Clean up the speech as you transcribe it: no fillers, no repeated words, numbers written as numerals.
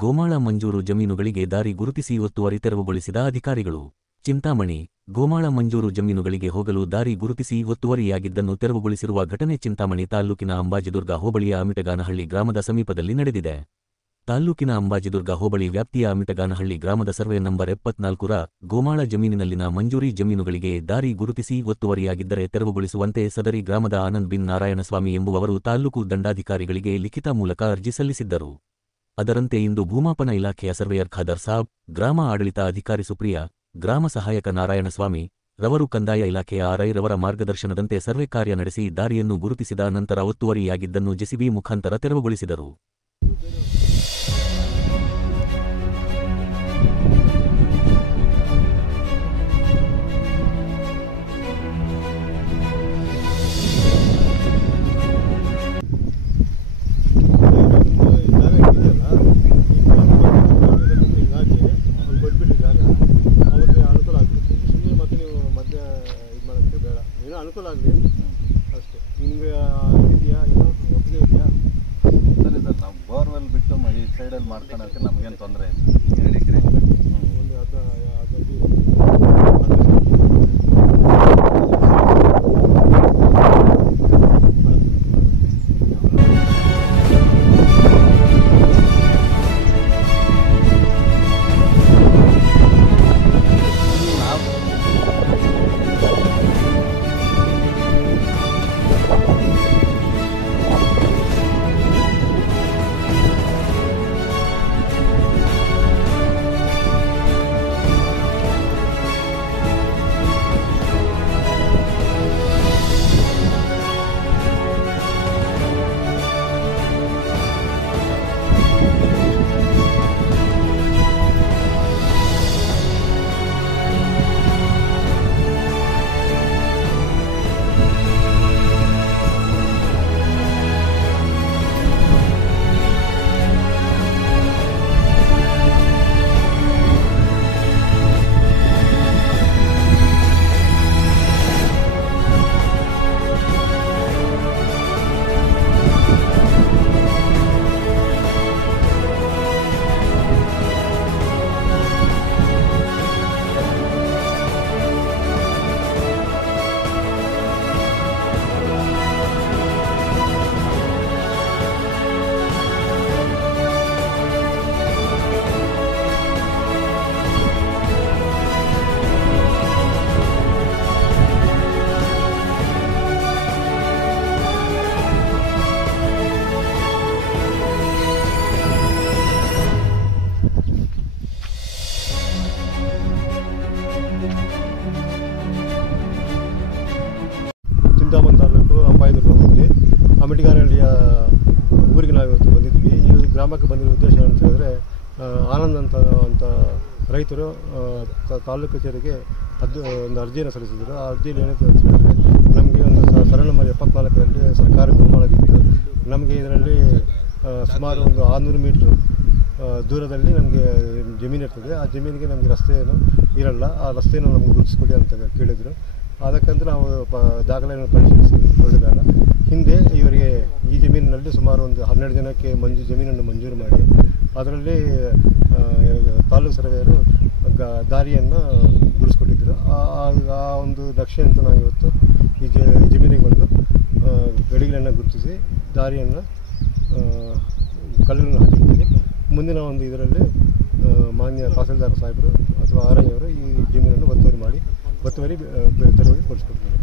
ಗೋಮಾಳ ಮಂಜೂರು ಜಮೀನುಗಳಿಗೆ ದಾರಿ ಗುರುತಿಸಿ ಒತ್ತುವರಿ ತೆರವುಗೊಳಿಸಿದ ಅಧಿಕಾರಿಗಳು. ಚಿಂತಾಮಣಿ: ಗೋಮಾಳ ಮಂಜೂರು ಜಮೀನುಗಳಿಗೆ ಹೋಗಲು ದಾರಿ ಗುರುತಿಸಿ ಒತ್ತುವರಿಯಾಗಿದ್ದನ್ನು ತೆರವುಗೊಳಿಸಿರುವ ಘಟನೆ ಚಿಂತಾಮಣಿ ತಾಲ್ಲೂಕಿನ ಅಂಬಾಜಿದುರ್ಗ ಹೋಬಳಿಯ ಅಮಿಟಗಾನಹಳ್ಳಿ ಗ್ರಾಮದ ಸಮೀಪದಲ್ಲಿ ನಡೆದಿದೆ. ತಾಲ್ಲೂಕಿನ ಅಂಬಾಜಿದುರ್ಗ ಹೋಬಳಿ ವ್ಯಾಪ್ತಿಯ ಅಮಿಟಗಾನಹಳ್ಳಿ ಗ್ರಾಮದ ಸರ್ವೆ ನಂಬರ್ 74ರ ಗೋಮಾಳ ಜಮೀನಿನಲ್ಲಿನ ಮಂಜೂರಿ ಜಮೀನುಗಳಿಗೆ ದಾರಿ ಗುರುತಿಸಿ ಒತ್ತುವರಿಯಾಗಿದ್ದರೆ ತೆರವುಗೊಳಿಸುವಂತೆ ಸದರಿ ಗ್ರಾಮದ ಆನಂದ್ ಬಿನ್ ನಾರಾಯಣಸ್ವಾಮಿ ಎಂಬುವವರು ತಾಲ್ಲೂಕು ದಂಡಾಧಿಕಾರಿಗಳಿಗೆ ಲಿಖಿತ ಮೂಲಕ ಅರ್ಜಿ ಸಲ್ಲಿಸಿದ್ದರು. ಅದರಂತೆ ಇಂದು ಭೂಮಾಪನ ಇಲಾಖೆಯ ಸರ್ವೇಯರ್ ಖಾದರ್ ಸಾಬ್, ಗ್ರಾಮ ಆಡಳಿತ ಅಧಿಕಾರಿ ಸುಪ್ರಿಯಾ, ಗ್ರಾಮ ಸಹಾಯಕ ನಾರಾಯಣಸ್ವಾಮಿ ರವರು ಕಂದಾಯ ಇಲಾಖೆಯ ಆರ್ಐ ರವರ ಮಾರ್ಗದರ್ಶನದಂತೆ ಸರ್ವೆ ಕಾರ್ಯ ನಡೆಸಿ ದಾರಿಯನ್ನು ಗುರುತಿಸಿದ ನಂತರ ಒತ್ತುವರಿಯಾಗಿದ್ದನ್ನು ಜೆಸಿಬಿ ಮುಖಾಂತರ ತೆರವುಗೊಳಿಸಿದರು. ಅನುಕೂಲ ಆಗಲಿ ಅಷ್ಟೇ. ನಿಮಗೆ ಇದೆಯಾ, ಏನೋ ಒಪ್ಪಿಗೆ ಇದೆಯಾ? ಸರಿ ಸರ್, ನಾವು ಬೋರ್ವೆಲ್ ಬಿಟ್ಟು ಈ ಸೈಡಲ್ಲಿ ಮಾಡ್ಕೊಳಕ್ಕೆ ನಮಗೇನು ತೊಂದರೆ ಇಲ್ಲ. 2 ಎಕರೆ ಒಂದು ಚಿಂತಾಮಣಿ ತಾಲೂಕು ಅಂಬಾಜಿದುರ್ಗ ಹೋಬಳಿ ಅಮಿಟಗಾನಹಳ್ಳಿಯ ಊರಿಗೆ ನಾವು ಇವತ್ತು ಬಂದಿದ್ವಿ. ಈ ಗ್ರಾಮಕ್ಕೆ ಬಂದಿರೋ ಉದ್ದೇಶ ಅಂತ ಹೇಳಿದ್ರೆ, ಆನಂದ್ ಅಂತ ರೈತರು ತಾಲೂಕು ಕಚೇರಿಗೆ ಒಂದು ಅರ್ಜಿಯನ್ನು ಸಲ್ಲಿಸಿದರು. ಆ ಅರ್ಜಿಯಲ್ಲಿ ಏನಂತ ಹೇಳಿದ್ರೆ, ನಮಗೆ ಒಂದು ಸರಳ ನಂಬರ್ 74ರಲ್ಲಿ ಸರ್ಕಾರಿ ಗೋಮಾಳವಿತ್ತು. ನಮಗೆ ಇದರಲ್ಲಿ ಸುಮಾರು ಒಂದು 600 ಮೀಟ್ರ್ ದೂರದಲ್ಲಿ ನಮಗೆ ಜಮೀನು ಇರ್ತದೆ. ಆ ಜಮೀನಿಗೆ ನಮಗೆ ರಸ್ತೆಯನ್ನು ಇರಲ್ಲ. ಆ ರಸ್ತೆಯನ್ನು ನಮಗೆ ಗುರುತಿಸ್ಕೊಡಿ ಅಂತ ಕೇಳಿದರು. ಅದಕ್ಕಂತ ನಾವು ದಾಖಲೆಯನ್ನು ಪರಿಶೀಲಿಸಿಕೊಂಡಿದ್ದಾಗ ಹಿಂದೆ ಇವರಿಗೆ ಈ ಜಮೀನಿನಲ್ಲಿ ಸುಮಾರು ಒಂದು 12 ಜನಕ್ಕೆ ಜಮೀನನ್ನು ಮಂಜೂರು ಮಾಡಿ, ಅದರಲ್ಲಿ ತಾಲೂಕು ಸರ್ವೇಯರು ದಾರಿಯನ್ನು ಗುರುತಿಸ್ಕೊಟ್ಟಿದ್ದರು. ಆ ಒಂದು ನಕ್ಷೆಯಂತ ನಾವು ಇವತ್ತು ಈ ಜಮೀನಿಗೆ ಬಂದು ಗಡಿಗಳನ್ನು ಗುರುತಿಸಿ ದಾರಿಯನ್ನು ಕಲ್ಲುಗಳನ್ನು ಹಾಕಿರ್ತೀವಿ. ಮುಂದಿನ ಒಂದು ಇದರಲ್ಲಿ ಮಾನ್ಯ ತಹಸೀಲ್ದಾರ್ ಸಾಹೇಬರು ಅಥವಾ ಆರ್ಐ ಅವರು ಈ ಜಮೀನನ್ನು ಒತ್ತುವರಿ ತೆರವುಗೊಳಿಸಿಕೊಡ್ತಾರೆ.